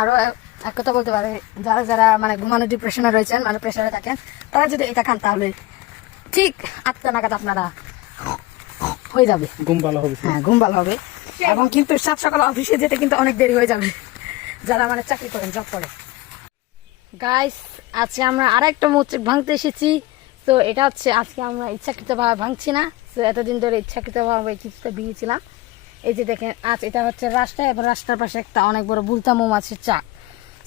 আরো এক কথা বলতে পারে, যারা যারা মানে ঘুমানো ডিপ্রেশনে রয়েছেন, মানে প্রেশারে থাকেন, তারা যদি এটা খান তাহলে ঠিক 8টা নাগাদ আপনারা হয়ে যাবে, ঘুম ভালো হবে। হ্যাঁ ঘুম ভালো হবে। এবং কিন্তু সাত সকাল অফিসে যেতে কিন্তু অনেক দেরি হয়ে যাবে যারা মানে চাকরি করেন, জব করে। গাইস, আজকে আমরা আরেকটা মৌচাক ভাঙতে এসেছি। তো এটা হচ্ছে আজকে আমরা ইচ্ছাকৃতভাবে ভাঙছি না, তো এতদিন ধরে ইচ্ছাকৃতভাবে কিছুটা ভেঙেছিলাম। এই যে দেখেন, আজ এটা হচ্ছে রাস্তা, এবং রাস্তার পাশে একটা অনেক বড় বুলতা মৌমাছির চাক।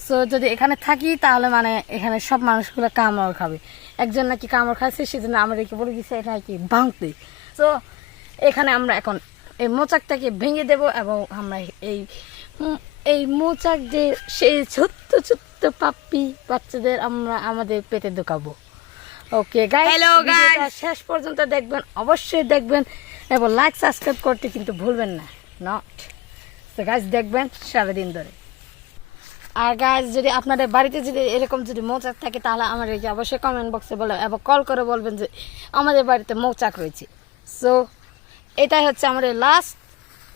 সো যদি এখানে থাকি তাহলে মানে এখানে সব মানুষগুলো কামড় খাবে। একজন নাকি কামড় খাচ্ছে, সেজন্য আমাদেরকে বলে দিচ্ছে এটা নাকি ভাঙতে। তো এখানে আমরা এখন এই মৌচাকটাকে ভেঙে দেব, এবং আমরা এই মৌচাক যে সেই ছোট্ট ছোট্ট পাপ্পি বাচ্চাদের আমরা আমাদের পেটে ঢোকাবো। ওকে গাইস, হ্যালো গাইস, শেষ পর্যন্ত দেখবেন, অবশ্যই দেখবেন, এবং লাইক সাবস্ক্রাইব করতে কিন্তু ভুলবেন না। নট তো গাইস, দেখবেন সারাদিন ধরে। আর গাইস, যদি আপনাদের বাড়িতে যদি এরকম যদি মৌচাক থাকে তাহলে আমাদেরকে অবশ্যই কমেন্ট বক্সে বলবেন, এবং কল করে বলবেন যে আমাদের বাড়িতে মৌচাক রয়েছে। সো এটাই হচ্ছে আমাদের লাস্ট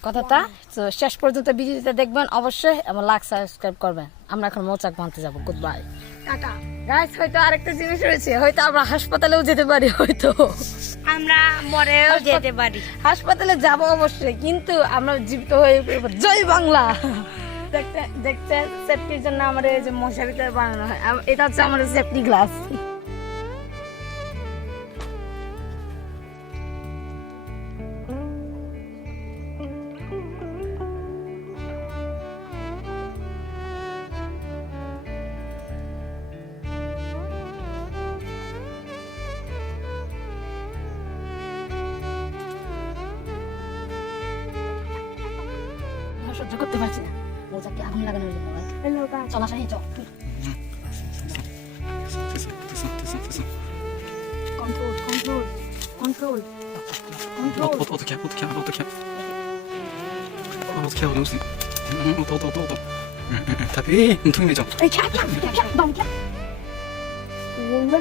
কথাটা। তো শেষ পর্যন্ত ভিডিওটা দেখবেন অবশ্যই, এবং লাইক সাবস্ক্রাইব করবেন। আমরা এখন মৌচাক ভাঙতে যাবো। Good bye, tata. গাইস, হয়তো আরেকটা জিনিস রয়েছে, হয়তো আমরা হাসপাতালেও যেতে পারি, হয়তো আমরা মরেও যেতে পারি। হাসপাতালে যাব অবশ্যই, কিন্তু আমরা জীবিত হয়ে উঠবো। জয় বাংলা। দেখতে দেখতে সেফটির জন্য আমাদের এই যে মশারিটা বানানো হয়, এটা হচ্ছে আমাদের সেফটি গ্লাস। সহ্য করতে পারছি না মৌচাকে আগুন লাগানোর জন্য। চল আসা, চল। Control control control control. 어떻게 하고 넣었어? 더. 답이 통이죠. 뭔가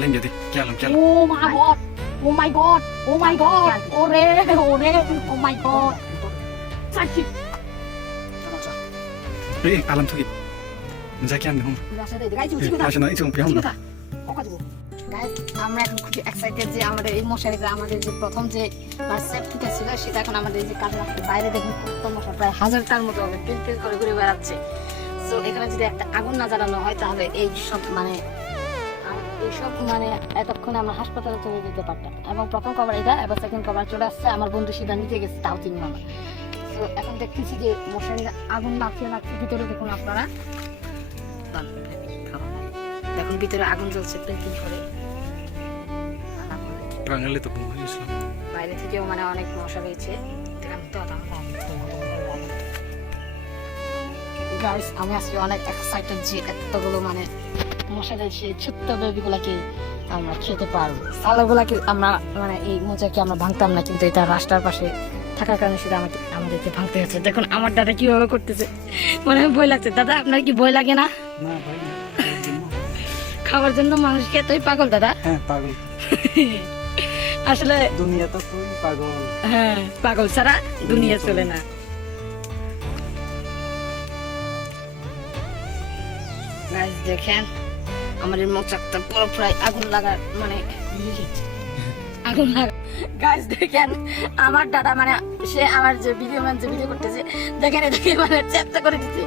랭게 돼. 깨알람. Oh my god, oh my god, oh my god, 오래, oh my god. 사실 왜 알람 통이? 자기 안 돼. 아시나 이쪽 비하면. আমরা এখন খুবই এক্সাইটেড যে আমাদের এই মশারিটা, আমাদের যে প্রথম যে সেফটিটা ছিল সেটা এখন আমাদের যে কাজে লাগছে। বাইরে দেখুন কত মশা, প্রায় 1000টার মতো হবে, পিল করে ঘুরে বেড়াচ্ছে। সো এখানে যদি একটা আগুন না জ্বালানো হয় তাহলে এই সব মানে এতক্ষণে আমরা হাসপাতালে চলে যেতে পারতাম। এবং প্রথম কভার এটা, এবার সেকেন্ড কভার চলে আসছে। আমার বন্ধু সেটা নিতে গেছে, তাও 3 মামা। তো এখন দেখতেছি যে মশারির আগুন লাগছে ভিতরে। দেখুন আপনারা, দেখুন ভিতরে আগুন জ্বলছে পিল করে। বাঙালি তো বহু ইসলাম। বাইরে থেকেও মানে অনেক মশা রয়েছে। গাইস, আমি আজকে অনেক এক্সাইটেড যে এতগুলো মানে মশাদের সেই ছোট্ট বেবিগুলাকে আমরা খেতে পারবো। সালাগুলাকে আমরা মানে এই মোচাকে আমরা ভাঙতাম না, কিন্তু এটা রাস্তার পাশে থাকার কারণে সেটা আমাদেরকে ভাঙতে হচ্ছে। দেখুন আমার দাদা কিভাবে করতেছে, মানে ভয় লাগছে। দাদা, আপনার কি ভয় লাগে না? খাওয়ার জন্য মানুষকে এতই পাগল দাদা? হ্যাঁ, পাগল। আসলে দুনিয়া তো খুবই পাগল। হ্যাঁ, পাগল ছাড়া দুনিয়া চলে না। গাইস দেখেন, আমাদের মৌচাকটা পুরো প্রায় আগুন লাগার মানে আগুন লাগা। গাইস দেখেন, আমার দাদা মানে সে আমার যে ভিডিও করতেছে, দেখেন এটাকে মানে চ্যাপ্টা করে দিচ্ছে।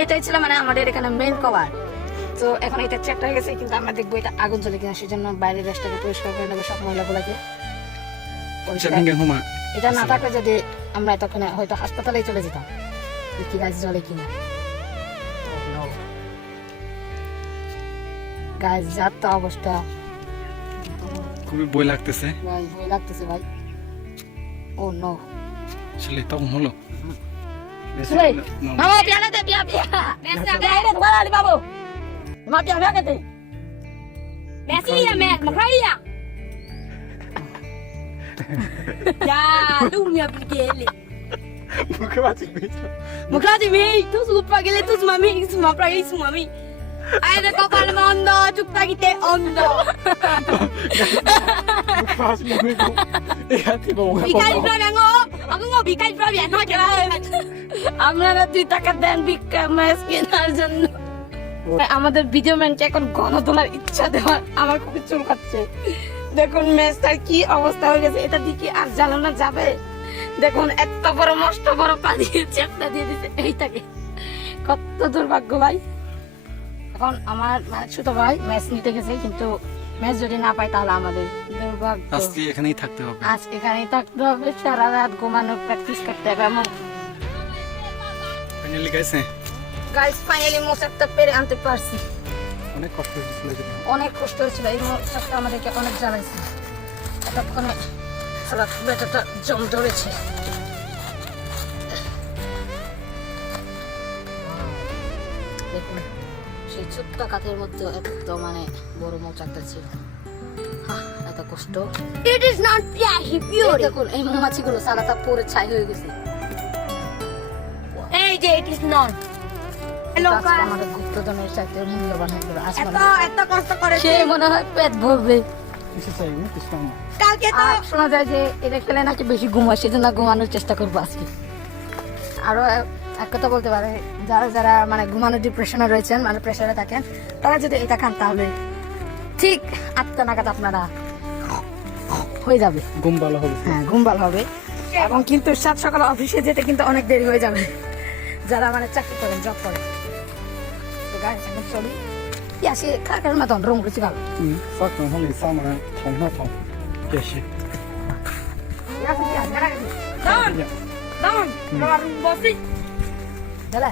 এটাই ছিল মানে আমাদের এখানে মেইন কভার। তো এখন এটা চ্যাপ্টা হয়ে গেছে, কিন্তু আমরা দেখবো এটা আগুন জ্বলে কিনা। সেজন্য বাইরের রাস্তাকে পরিষ্কার করে নেবো, সব ময়লাগুলোকে। এটা না থাকলে যদি আমরা এতক্ষণে হয়তো হাসপাতালে চলে যেতাম। কি গাছ জ্বলে কিনা গাছ, যার তো অবস্থা খুবই ভয় লাগতেছে। ভাই, ভয় লাগতেছে ভাই। ও নো, আসলে তখন হলো। মামা পিয়ালে দে, পিয়া বাইরে বাড়ালি বাবু, মা পিয়া খেতে Messi mẹ mà thấy à? Ya, tu mia pergi. Muka macam ni. Muka di mi, tu super gile tu mami, semua pergi semua mami. Ada kapal mondo, cukta kita ondo. Muka macam ni. Eh, hati bau. Ikan di belakang oh. Aku mau bikin problem no jalan. আপনারা 2 টাকা দেন ভিক্ষা match কেনার জন্য। আমাদের video ম্যানকে এখন গণ তোলার ইচ্ছা দেওয়ার আমার খুবই চুল কাটছে। দেখুন ম্যাচটার কি অবস্থা হয়ে গেছে, এটা দিকে আর জ্বালানো যাবে? দেখুন এত বড় মস্ত বড় পা দিয়ে চেপটা দিয়ে দিতে এইটাকে, কত দুর্ভাগ্য ভাই। এখন আমার মানে ছোট ভাই ম্যাচ নিতে গেছে, কিন্তু ম্যাচ যদি না পাই তাহলে আমাদের দুর্ভাগ্য। আজকে এখানেই থাকতে হবে। আজ এখানেই থাকতে হবে, সারা রাত ঘুমানো প্র্যাকটিস করতে হবে। আমার ফাইনালি গাইস গাইস ফাইনালি মোচাকটা পেরে আনতে পারছি। অনেক কষ্ট হয়েছিল যেটা। অনেক কষ্ট হয়েছিল, এই মোচাকটা আমাদেরকে অনেক জ্বালাইছে। এতক্ষণে সারা বেটাটা জম ধরেছে। দেখুন সেই ছোট্ট কাঠের মধ্যে এত মানে বড় মোচাকটা ছিল। এত কষ্ট। It is not pure. দেখুন এই মৌমাছিগুলো সারাটা পরে ছাই হয়ে গেছে। Hey, it is not. Hello, আজকে আমাদের গুপ্তধনের চাইতে মূল্যবান হয়ে গেল। আজ মনে এত কষ্ট করে সে মনে হয় পেট ভরবে। কিছু চাই না, কিছু চাই না। কালকে তো আর শোনা যায় যে এটা খেলে নাকি বেশি ঘুমায়, সেজন্য ঘুমানোর চেষ্টা করবো আজকে। আরো এক কথা বলতে পারে, যারা যারা মানে ঘুমানোর ডিপ্রেশনে রয়েছেন, মানে প্রেশারে থাকেন, তারা যদি এটা খান তাহলে ঠিক 8টা নাগাদ আপনারা হয়ে যাবে। ঘুম ভালো হবে। হ্যাঁ, ঘুম ভালো হবে। এবং কিন্তু সাত সকালে অফিসে যেতে কিন্তু অনেক দেরি হয়ে যাবে, যারা মানে চাকরি করেন, জব করেন। তো গাইস এখন চলি ইয়াসি কাকার মতন রুম করছি ভালো। সাকন হলে সামনে থং না থং। বেশি। ইয়াসি ইয়াসি Down, down, বসি দাদা